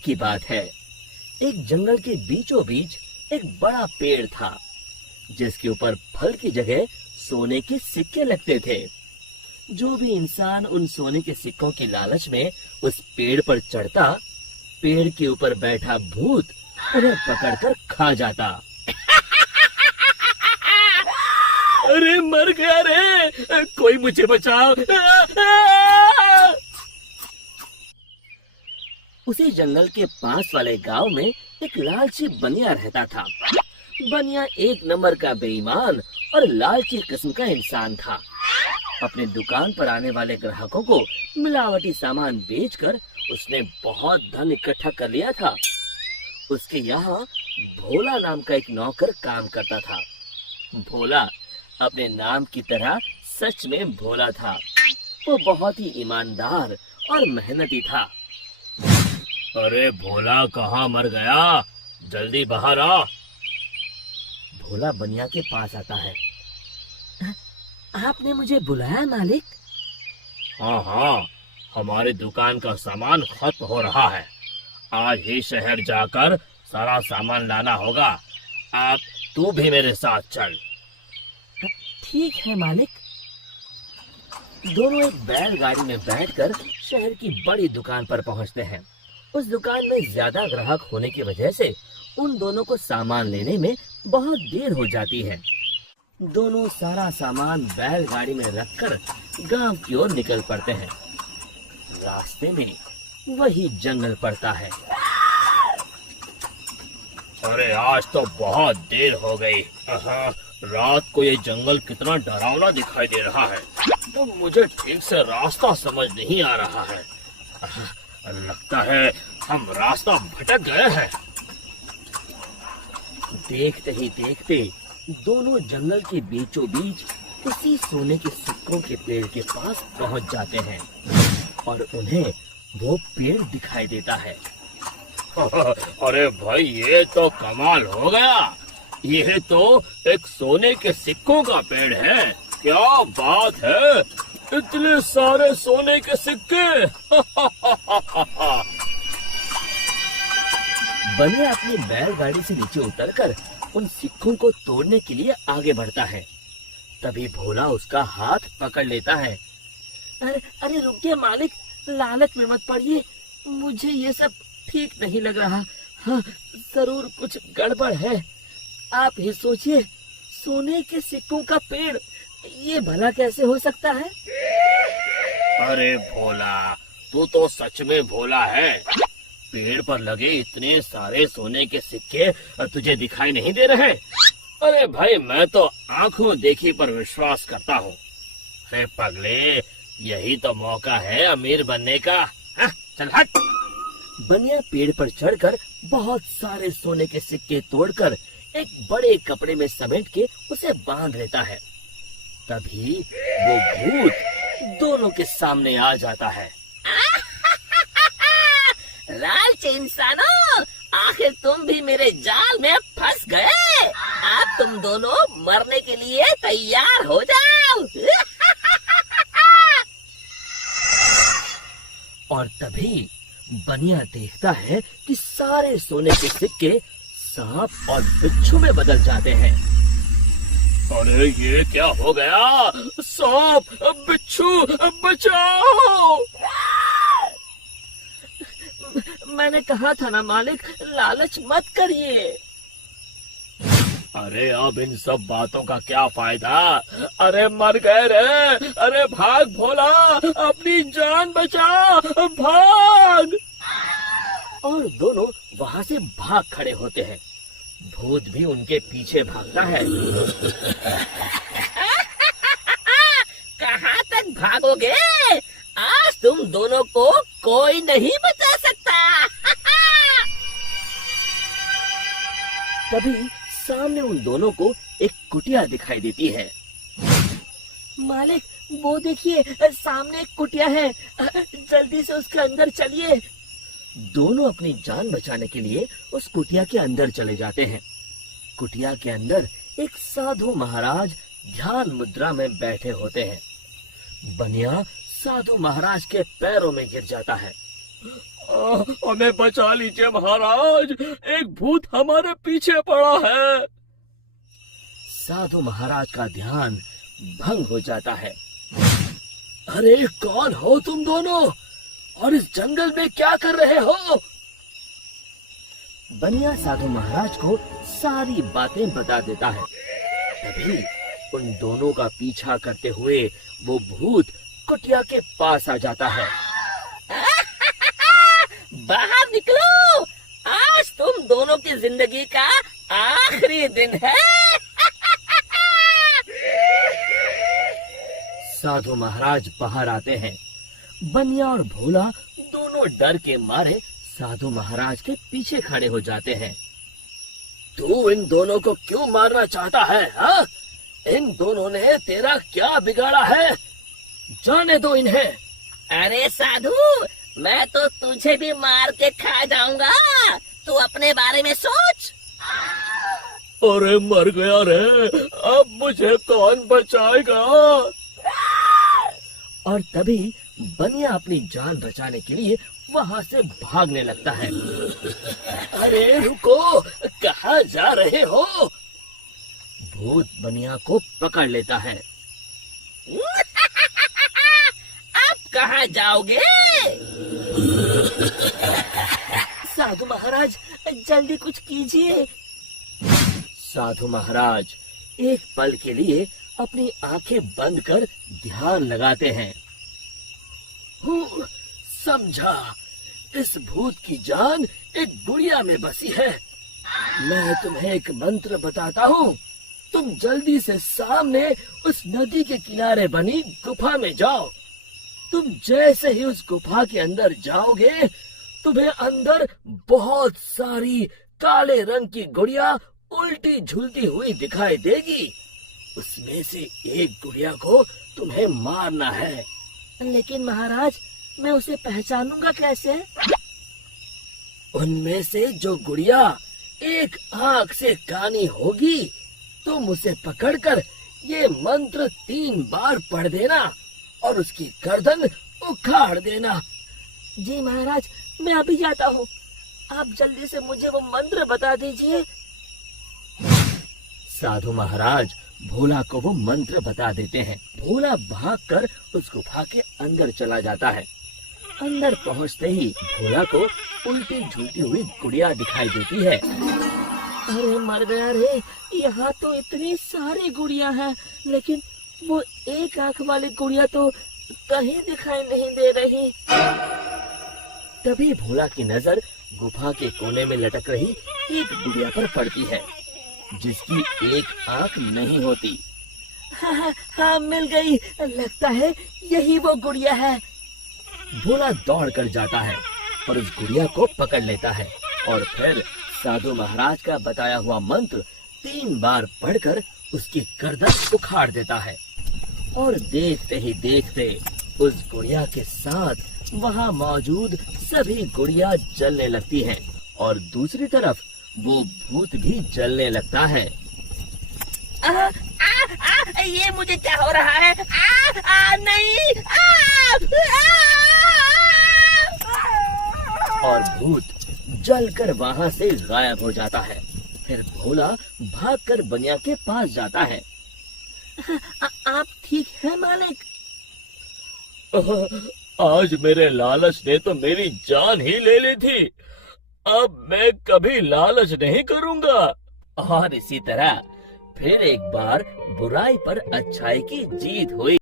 की बात है। एक जंगल के बीचों बीच एक बड़ा पेड़ था, जिसके ऊपर फल की जगह सोने के सिक्के लगते थे। जो भी इंसान उन सोने के सिक्कों की लालच में उस पेड़ पर चढ़ता, पेड़ के ऊपर बैठा भूत उन्हें पकड़कर खा जाता। अरे मर गया रे, कोई मुझे बचाओ। उसी जंगल के पास वाले गांव में एक लालची बनिया रहता था। बनिया एक नंबर का बेईमान और लालची किस्म का इंसान था। अपने दुकान पर आने वाले ग्राहकों को मिलावटी सामान बेचकर उसने बहुत धन इकट्ठा कर लिया था। उसके यहाँ भोला नाम का एक नौकर काम करता था। भोला अपने नाम की तरह सच में भोला था। वो बहुत ही ईमानदार और मेहनती था। अरे भोला कहाँ मर गया, जल्दी बाहर आ। भोला बनिया के पास आता है। आपने मुझे बुलाया मालिक? हाँ हाँ, हमारी दुकान का सामान खत्म हो रहा है। आज ही शहर जाकर सारा सामान लाना होगा। आप तू भी मेरे साथ चल। ठीक है मालिक। दोनों एक बैलगाड़ी में बैठकर शहर की बड़ी दुकान पर पहुंचते हैं। उस दुकान में ज्यादा ग्राहक होने की वजह से उन दोनों को सामान लेने में बहुत देर हो जाती है। दोनों सारा सामान बैलगाड़ी में रखकर गांव की ओर निकल पड़ते हैं। रास्ते में वही जंगल पड़ता है। अरे आज तो बहुत देर हो गई। रात को ये जंगल कितना डरावना दिखाई दे रहा है। तो मुझे ठीक से रास्ता समझ नहीं आ रहा है। लगता है हम रास्ता भटक गए हैं। देखते ही देखते दोनों जंगल के बीचों बीच उसी सोने के सिक्कों के पेड़ के पास पहुंच जाते हैं और उन्हें वो पेड़ दिखाई देता है। अरे भाई, ये तो कमाल हो गया। ये तो एक सोने के सिक्कों का पेड़ है। क्या बात है, इतने सारे सोने के सिक्के। बनिया अपनी बैलगाड़ी से नीचे उतरकर उन सिक्कों को तोड़ने के लिए आगे बढ़ता है। तभी भोला उसका हाथ पकड़ लेता है। अरे अरे रुकिए मालिक, लालच में मत पड़िए। मुझे ये सब ठीक नहीं लग रहा। हाँ, जरूर कुछ गड़बड़ है। आप ही सोचिए, सोने के सिक्कों का पेड़, ये भला कैसे हो सकता है? अरे भोला, तू तो सच में भोला है। पेड़ पर लगे इतने सारे सोने के सिक्के तुझे दिखाई नहीं दे रहे? अरे भाई, मैं तो आंखों देखी पर विश्वास करता हूँ। अरे पगले, यही तो मौका है अमीर बनने का। चल हट। बनिया पेड़ पर चढ़कर बहुत सारे सोने के सिक्के तोड़कर एक बड़े कपड़े में समेट के उसे बांध लेता है। तभी वो भूत दोनों के सामने आ जाता है। लालची इंसानों, आखिर तुम भी मेरे जाल में फंस गए। अब तुम दोनों मरने के लिए तैयार हो जाओ। और तभी बनिया देखता है कि सारे सोने के सिक्के सांप और बिच्छू में बदल जाते हैं। अरे ये क्या हो गया? सांप, बिच्छू, बचाओ! मैंने कहा था ना मालिक, लालच मत करिए। अरे अब इन सब बातों का क्या फायदा? अरे मर गए रे। अरे भाग भोला, अपनी जान बचा, भाग। और दोनों वहाँ से भाग खड़े होते हैं। भूत भी उनके पीछे भागता है। कहाँ तक भागोगे? आज तुम दोनों को कोई नहीं बचा सकता। तभी सामने उन दोनों को एक कुटिया दिखाई देती है। मालिक, वो देखिए, सामने एक कुटिया है। जल्दी से उसके अंदर चलिए। दोनों अपनी जान बचाने के लिए उस कुटिया के अंदर चले जाते हैं। कुटिया के अंदर एक साधु महाराज ध्यान मुद्रा में बैठे होते हैं। बनिया साधु महाराज के पैरों में गिर जाता है। हमें बचा लीजिए महाराज, एक भूत हमारे पीछे पड़ा है। साधु महाराज का ध्यान भंग हो जाता है। अरे कौन हो तुम दोनों और इस जंगल में क्या कर रहे हो? बनिया साधु महाराज को सारी बातें बता देता है। तभी उन दोनों का पीछा करते हुए वो भूत कुटिया के पास आ जाता है। बाहर निकलो, आज तुम दोनों की जिंदगी का आखिरी दिन है। साधु महाराज बाहर आते हैं। बनिया और भोला दोनों डर के मारे साधु महाराज के पीछे खड़े हो जाते हैं। तू इन दोनों को क्यों मारना चाहता है? हाँ? इन दोनों ने तेरा क्या बिगाड़ा है? जाने दो इन्हें। अरे साधु, मैं तो तुझे भी मार के खा जाऊंगा, तू अपने बारे में सोच। अरे मर गया रे, अब मुझे कौन बचाएगा? और तभी बनिया अपनी जान बचाने के लिए वहाँ से भागने लगता है। अरे रुको, कहाँ जा रहे हो? भूत बनिया को पकड़ लेता है। अब कहाँ जाओगे? साधु महाराज, जल्दी कुछ कीजिए। साधु महाराज एक पल के लिए अपनी आंखें बंद कर ध्यान लगाते हैं। समझा, इस भूत की जान एक गुड़िया में बसी है। मैं तुम्हें एक मंत्र बताता हूँ, तुम जल्दी से सामने उस नदी के किनारे बनी गुफा में जाओ। तुम जैसे ही उस गुफा के अंदर जाओगे, तुम्हें अंदर बहुत सारी काले रंग की गुड़िया उल्टी झूलती हुई दिखाई देगी। उसमें से एक गुड़िया को तुम्हें मारना है। लेकिन महाराज, मैं उसे पहचानूंगा कैसे? उनमें से जो गुड़िया एक आंख से कानी होगी, तुम उसे पकड़कर ये मंत्र 3 बार पढ़ देना और उसकी गर्दन उखाड़ देना। जी महाराज, मैं अभी जाता हूँ, आप जल्दी से मुझे वो मंत्र बता दीजिए। साधु महाराज भोला को वो मंत्र बता देते हैं। भोला भागकर उस गुफा के अंदर चला जाता है। अंदर पहुंचते ही भोला को उल्टी झूलती हुई गुड़िया दिखाई देती है। अरे मर गया रे, यहाँ तो इतनी सारी गुड़िया हैं, लेकिन वो एक आंख वाली गुड़िया तो कहीं दिखाई नहीं दे रही। तभी भोला की नजर गुफा के कोने में लटक रही एक गुड़िया पर पड़ती है, जिसकी एक आंख नहीं होती। हाँ, मिल गई, लगता है यही वो गुड़िया है। भोला दौड़ कर जाता है और उस गुड़िया को पकड़ लेता है और फिर साधु महाराज का बताया हुआ मंत्र 3 बार पढ़कर उसकी गर्दन उखाड़ देता है। और देखते ही देखते उस गुड़िया के साथ वहाँ मौजूद सभी गुड़िया जलने लगती हैं और दूसरी तरफ वो भूत भी जलने लगता है। ये मुझे क्या हो रहा है? नहीं! और भूत जलकर वहाँ से गायब हो जाता है। फिर भोला भागकर बनिया के पास जाता है। आप ठीक हैं मालिक? आज मेरे लालच ने तो मेरी जान ही ले ली थी, अब मैं कभी लालच नहीं करूँगा। और इसी तरह फिर एक बार बुराई पर अच्छाई की जीत हुई।